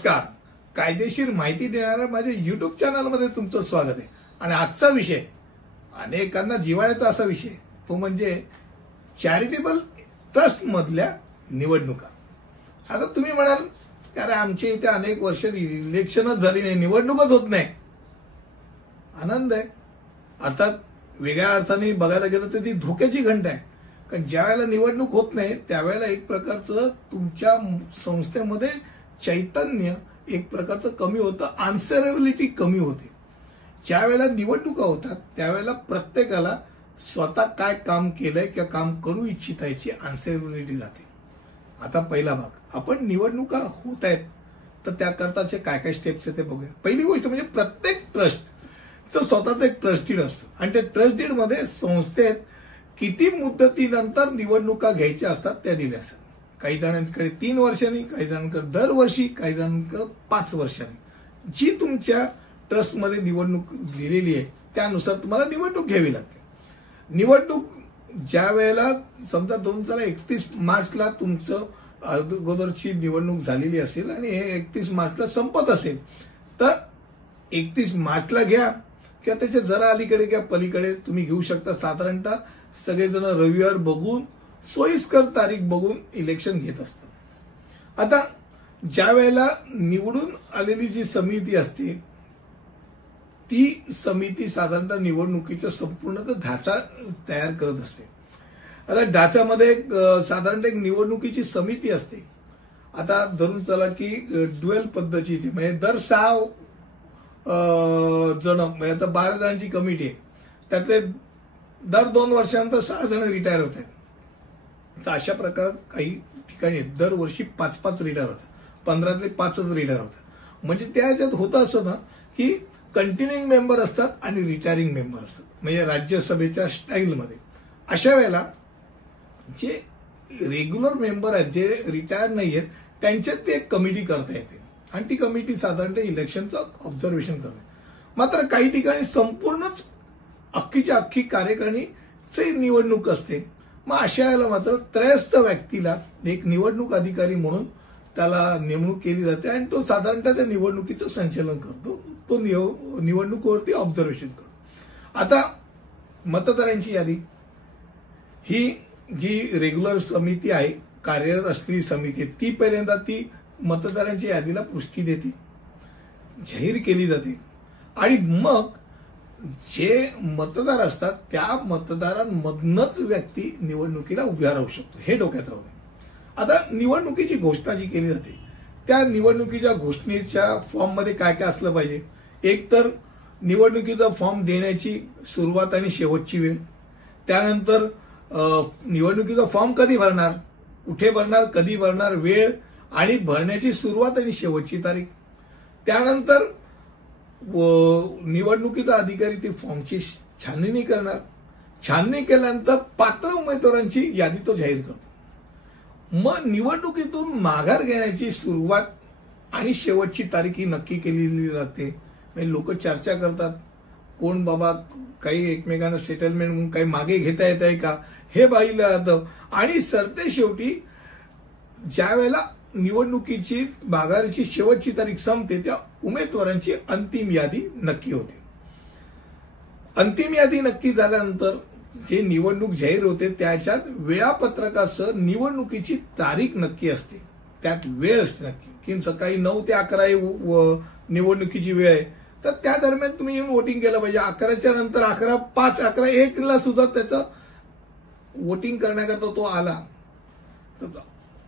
नमस्कार. कायदेशीर माहिती देणाऱ्या माझ्या YouTube चॅनलमध्ये तुमचं स्वागत आहे. आणि आजचा विषय अनेकांना जिव्हाळ्याचा असा विषय, तो म्हणजे चॅरिटेबल ट्रस्ट मधल्या निवडणुका. आता तुम्ही म्हणाल, अरे आमच्या इथे अनेक वर्ष इलेक्शनच झाली नाही, निवडणूकच होत नाही. आनंद आहे. अर्थात वेगळ्या अर्थाने बघायला गेलं तर ती धोक्याची घंटा आहे. कारण ज्या वेळेला निवडणूक होत नाही त्यावेळेला एक प्रकारचं तुमच्या संस्थेमध्ये चैतन्य एक प्रकारचं कमी होतं, आन्सरेबिलिटी कमी होते. ज्या वेळेला निवडणुका होतात त्यावेळेला प्रत्येकाला स्वतः काय काम केलंय किंवा काम करू इच्छित याची आन्सरेबिलिटी जाते. आता पहिला भाग, आपण निवडणुका होत आहेत तर त्याकरताचे काय काय स्टेप्स आहेत ते बघूया. पहिली गोष्ट म्हणजे प्रत्येक ट्रस्ट स्वतःचा एक ट्रस्टीड असतो आणि त्या ट्रस्टीड मध्ये संस्थेत किती मुदतीनंतर निवडणुका घ्यायच्या असतात त्या दिल्या असतात. काही जणांकडे 3 वर्षांनी, काही जणांकडे दरवर्षी, काही जणांकडे 5 वर्षांनी. जी तुमच्या ट्रस्टमध्ये निवडणूक दिलेली आहे त्यानुसार तुम्हाला निवडणूक घ्यावी लागते. निवडणूक ज्या वेळेला समजा 2031 मार्चला तुमचं अगोदरची निवडणूक झालेली असेल आणि हे 31 मार्चला संपत असेल तर 31 मार्चला घ्या किंवा त्याच्या जरा अलीकडे किंवा पलीकडे तुम्ही घेऊ शकता. साधारणतः सगळेजण रविवार बघून सोयीस्कर तारीख बघून इलेक्शन घेत असतात. आता ज्या वेळेला निवडून आलेली जी समिती असते ती समिती साधारणतः निवडणुकीचा संपूर्ण ढाचा तयार करत असते. आता ढाच्यामध्ये साधारणतः एक निवडणुकीची समिती असते. आता धरून चला की ड्युएल पद्धतीची म्हणजे दर 6 जण म्हणजे आता 12 जणांची कमिटी आहे, त्यातले दर 2 वर्षानंतर 6 जण रिटायर होत आहेत. तर अशा प्रकारात काही ठिकाणी दरवर्षी 5-5 रिटायर होतात, 15तले 5च रिटायर होतात. म्हणजे त्या ह्याच्यात होतं असं ना की कंटिन्युइंग मेंबर असतात आणि रिटायरिंग मेंबर असतात, म्हणजे राज्यसभेच्या स्टाईलमध्ये. अशा वेळेला जे रेग्युलर मेंबर आहेत, जे रिटायर नाही आहेत, त्यांच्यात ते एक कमिटी करता येते आणि ती कमिटी साधारणतः इलेक्शनचं ऑब्झर्वेशन करते. मात्र काही ठिकाणी संपूर्णच अख्खीच्या अख्खी कार्यकारिणीची निवडणूक असते. मग अशा वेळेला मात्र त्रयस्थ व्यक्तीला एक निवडणूक अधिकारी म्हणून त्याला नेमणूक केली जाते आणि तो साधारणतः त्या निवडणुकीचं संचालन करतो, तो निवडणुकीवरती ऑब्झर्वेशन करतो. आता मतदारांची यादी ही जी रेग्युलर समिती आहे, कार्यरत असलेली समिती, ती पहिल्यांदा ती मतदारांच्या यादीला पुष्टी देते, जाहीर केली जाते आणि मग जे मतदार असतात त्या मतदारांमधनच व्यक्ती निवडणुकीला उभ्या राहू शकतो, हे डोक्यात राहू नये. आता निवडणुकीची घोषणा जी केली जाते त्या निवडणुकीच्या घोषणेच्या फॉर्ममध्ये काय काय असलं पाहिजे. एक तर निवडणुकीचा फॉर्म देण्याची सुरुवात आणि शेवटची वेळ, त्यानंतर निवडणुकीचा फॉर्म कधी भरणार, कुठे भरणार, कधी भरणार, वेळ आणि भरण्याची सुरुवात आणि शेवटची तारीख, त्यानंतर निवडणुकीचा अधिकारी ती फॉर्मची छाननी करणार, छाननी केल्यानंतर पात्र उमेदवारांची यादी तो जाहीर करतो. मग निवडणुकीतून माघार घेण्याची सुरुवात आणि शेवटची तारीख ही नक्की केलेली जाते. म्हणजे लोक चर्चा करतात, कोण बाबा काही एकमेकांना सेटलमेंट म्हणून काही मागे घेता येत आहे का हे पाहिलं जातं. आणि सरते शेवटी ज्या वेळेला निवडणुकीची माघारीची शेवटची तारीख संपते त्या उमेदवारांची अंतिम यादी नक्की होते. अंतिम यादी नक्की झाल्यानंतर जे निवडणूक जाहीर होते त्याच्यात वेळापत्रकासह निवडणुकीची तारीख नक्की असते, त्यात वेळ असते नक्की की सकाळी 9 ते 11 निवडणुकीची वेळ आहे, तर त्या दरम्यान तुम्ही येऊन वोटिंग केलं पाहिजे. 11च्या नंतर 11:05, 11:01 सुद्धा त्याचं वोटिंग करण्याकरता तो आला तर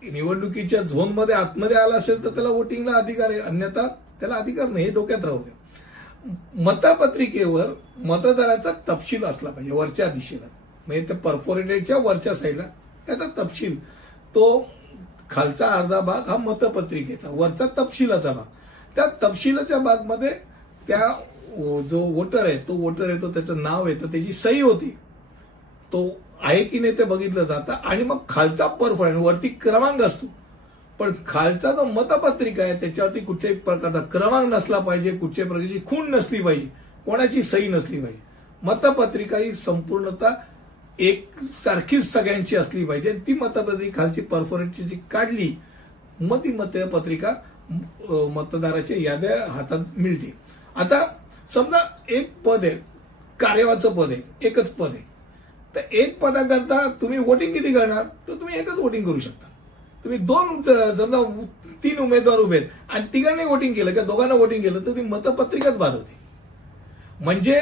निवडणुकीच्या झोनमध्ये आतमध्ये आला असेल तर त्याला वोटिंगला अधिकार आहे, अन्यथा त्याला अधिकार नाही, हे डोक्यात राहू द्या. मतपत्रिकेवर मतदाराचा तपशील असला पाहिजे वरच्या दिशेला, म्हणजे त्या परफोरेटेडच्या वरच्या साईडला त्याचा तपशील, तो खालचा अर्धा भाग हा मतपत्रिकेचा, वरचा तपशिलाचा भाग. त्या तपशिलाच्या भागमध्ये त्या जो वोटर आहे तो वोटर येतो, त्याचं नाव येतं, त्याची सही होती, तो आहे की नाही ते बघितलं जातं. आणि मग खालचा परफॉर्मन्स, वरती क्रमांक असतो पण खालचा जो मतपत्रिका आहे त्याच्यावरती कुठल्याही प्रकारचा क्रमांक नसला पाहिजे, कुठल्याही प्रकारची खूण नसली पाहिजे, कोणाची सही नसली पाहिजे. मतपत्रिका ही संपूर्णतः एक सारखीच सगळ्यांची असली पाहिजे. ती मतपत्रिका खालची परफॉर्मन्सची जी काढली मग ती मतपत्रिका मतदाराच्या याद्या हातात मिळते. आता समजा एक पद आहे, कार्यवाहचं पद आहे, एकच पद आहे, तर एक पदाकरता तुम्ही वोटिंग किती करणार? तर तुम्ही एकच वोटिंग करू शकता. तुम्ही समजा 3 उमेदवार उभे आहेत आणि तिघांनी वोटिंग केलं किंवा दोघांना वोटिंग केलं तर ती मतपत्रिकाच बाद होते. म्हणजे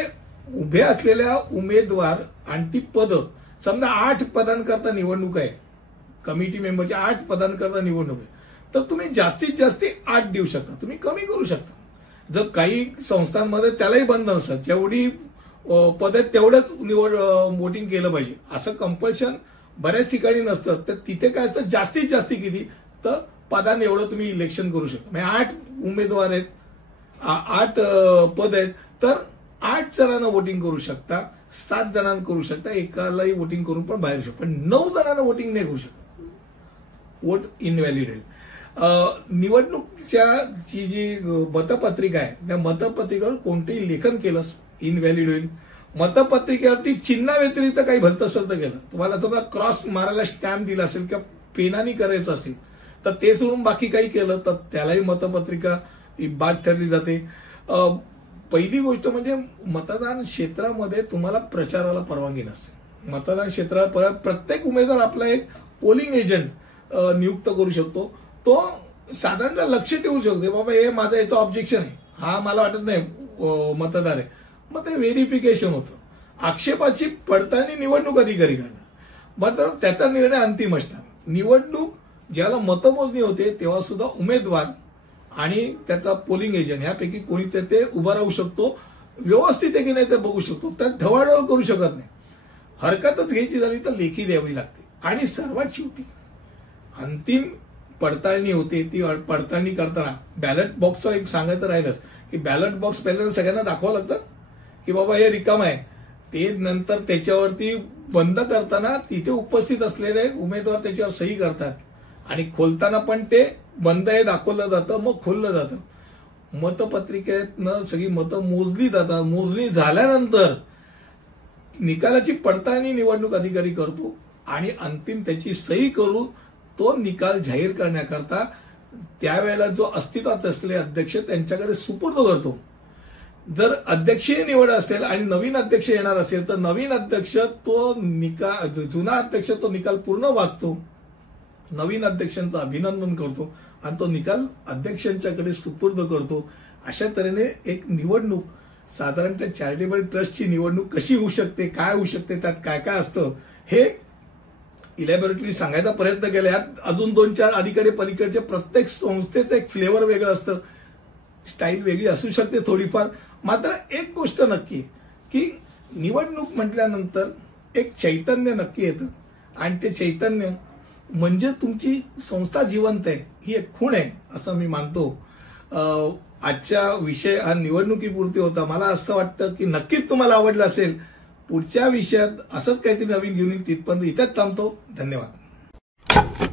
उभे असलेल्या उमेदवार आणि ती पदं, समजा 8 पदांकरता निवडणूक आहे, कमिटी मेंबरच्या 8 पदांकरता निवडणूक आहे, तर तुम्ही जास्तीत जास्त 8 देऊ शकता, तुम्ही कमी करू शकता. जर काही संस्थांमध्ये त्यालाही बंद नसतं, जेवढी पद आहेत तेवढंच वोटिंग केलं पाहिजे असं कंपल्शन बऱ्याच ठिकाणी नसतं. तर तिथे काय असतं, जास्तीत जास्त किती, तर पदाने एवढं तुम्ही इलेक्शन करू शकता. म्हणजे 8 उमेदवार आहेत, 8 पद आहेत, तर 8 जणांना वोटिंग करू शकता, 7 जणांना करू शकता, एकालाही वोटिंग करून पण बाहेर शकतो. पण 9 जणांना वोटिंग नाही करू शकत, वोट इनव्हॅलिड आहे. निवडणुकीच्या जी मतपत्रिका आहे त्या मतपत्रिकेवर कोणतेही लेखन केलं इनव्हॅलिड होईल. मतपत्रिकेवरती चिन्हा व्यतिरिक्त काही भलतसलत केलं, तुम्हाला समजा क्रॉस मारायला स्टॅम्प दिला असेल किंवा पेनानी करायचं असेल तर ते सोडून बाकी काही केलं तर त्यालाही मतपत्रिका बाद ठरली जाते. पहिली गोष्ट म्हणजे मतदान क्षेत्रामध्ये तुम्हाला प्रचाराला परवानगी नसते. मतदान क्षेत्रात प्रत्येक उमेदवार आपला एक पोलिंग एजंट नियुक्त करू शकतो. तो साधारणतः लक्ष ठेवू शकतो, बाबा हे माझं याचं ऑब्जेक्शन आहे, हा मला वाटत नाही मतदार आहे, मग ते व्हेरिफिकेशन होतं. आक्षेपाची पडताळणी निवडणूक अधिकारी करणार, मात्र त्याचा निर्णय अंतिम असणार. निवडणूक ज्याला मतमोजणी होते तेव्हा सुद्धा उमेदवार आणि त्याचा पोलिंग एजंट यापैकी कोणी ते उभा राहू शकतो, व्यवस्थित आहे की नाही ते बघू शकतो, त्यात ढवळाढवळ करू शकत नाही. हरकतच घ्यायची झाली तर लेखी द्यावी लागते. आणि सर्वात शेवटी अंतिम पडताळणी होते, ती पडताळणी करताना बॅलेट बॉक्सचं एक सांगायचं राहिलंच की बॅलेट बॉक्स पहिल्यांदा सगळ्यांना दाखवावं लागतं की बाबा हे रिकाम आहे. ते नंतर त्याच्यावरती बंद करताना तिथे उपस्थित असलेले उमेदवार त्याच्यावर सही करतात आणि खोलताना पण ते बंद आहे दाखवलं जातं, मग खोललं जातं. मतपत्रिकेतनं सगळी मतं मोजली जातात. मोजणी झाल्यानंतर निकालाची पडताळणी निवडणूक अधिकारी करतो आणि अंतिम त्याची सही करून तो निकाल जाहीर करण्याकरता त्यावेळेला जो अस्तित्वात असलेले अध्यक्ष त्यांच्याकडे सुपूर्द करतो. जर अध्यक्षीय निवड असेल आणि नवीन अध्यक्ष येणार असेल तर नवीन अध्यक्ष तो निकाल, जुना अध्यक्ष तो निकाल पूर्ण वाचतो, नवीन अध्यक्षांचं अभिनंदन करतो आणि तो निकाल अध्यक्षांच्याकडे सुपूर्द करतो. अशा तऱ्हेने एक निवडणूक, साधारणतः चॅरिटेबल ट्रस्टची निवडणूक कशी होऊ शकते, काय होऊ शकते, त्यात काय काय असतं हे इलॅबोरेटली सांगायचा प्रयत्न केला. यात अजून 2-4 अलीकडे पलीकडचे प्रत्येक संस्थेचं एक फ्लेवर वेगळं असतं, स्टाईल वेगळी असू शकते थोडीफार. मात्र एक गोष्ट नक्की की निवडणूक म्हटल्यानंतर एक चैतन्य नक्की येतं आणि ते चैतन्य म्हणजे तुमची संस्था जिवंत आहे ही एक खूण आहे असं मी मानतो. आजचा विषय हा निवडणुकीपुरती होता. मला असं वाटतं की नक्कीच तुम्हाला आवडलं असेल. पुढच्या विषयात असंच काहीतरी नवीन घेऊन तिथपर्यंत इथेच थांबतो. धन्यवाद.